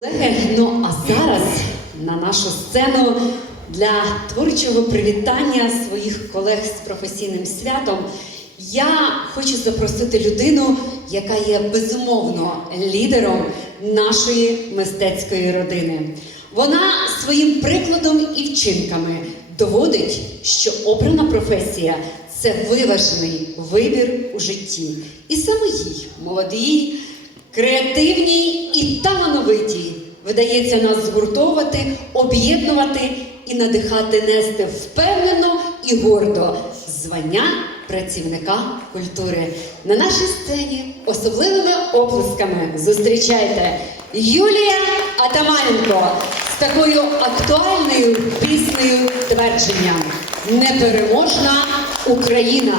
Колеги, ну а зараз на нашу сцену для творчого привітання своїх колег з професійним святом я хочу запросити людину, яка є безумовно лідером нашої мистецької родини. Вона своїм прикладом і вчинками доводить, що обрана професія це виважений вибір у житті. І саме їй, молодій, креативній і талановитій, видається нас згуртовувати, об'єднувати і надихати нести впевнено і гордо звання працівника культури. На нашій сцені особливими оплесками зустрічайте Юлія Атаманенко з такою актуальною піснею твердження Непереможна Україна.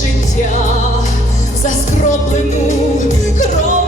життя за скроплену кров.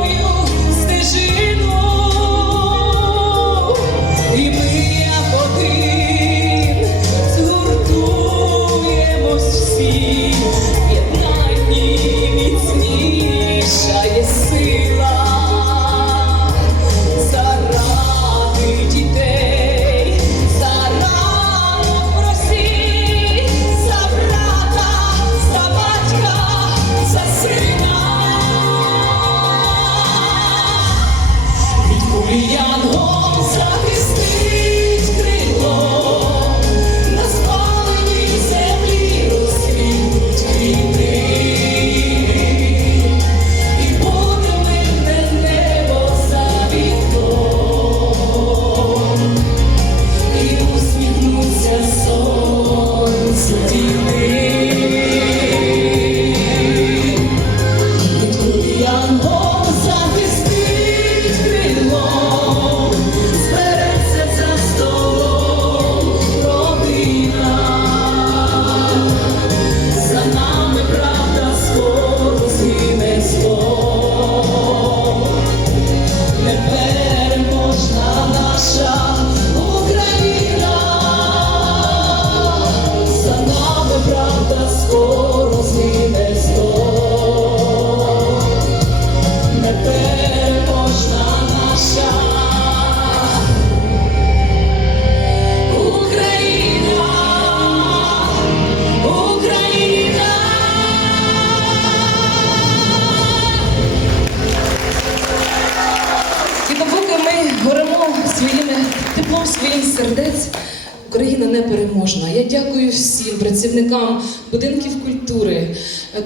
Сердець. Україна непереможна. Я дякую всім працівникам будинків культури,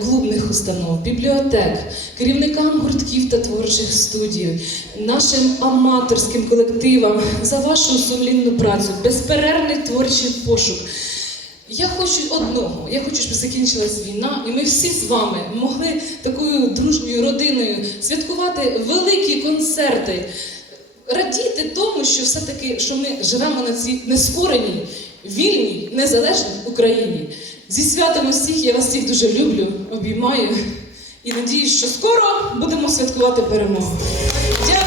клубних установ, бібліотек, керівникам гуртків та творчих студій, нашим аматорським колективам за вашу сумлінну працю, безперервний творчий пошук. Я хочу одного. Я хочу, щоб закінчилась війна, і ми всі з вами могли такою дружньою родиною святкувати великі концерти, радіти тому, що все-таки що ми живемо на цій нескореній, вільній, незалежній Україні. Зі святами всіх я вас всіх дуже люблю, обіймаю і надіюсь, що скоро будемо святкувати перемогу. Дякую.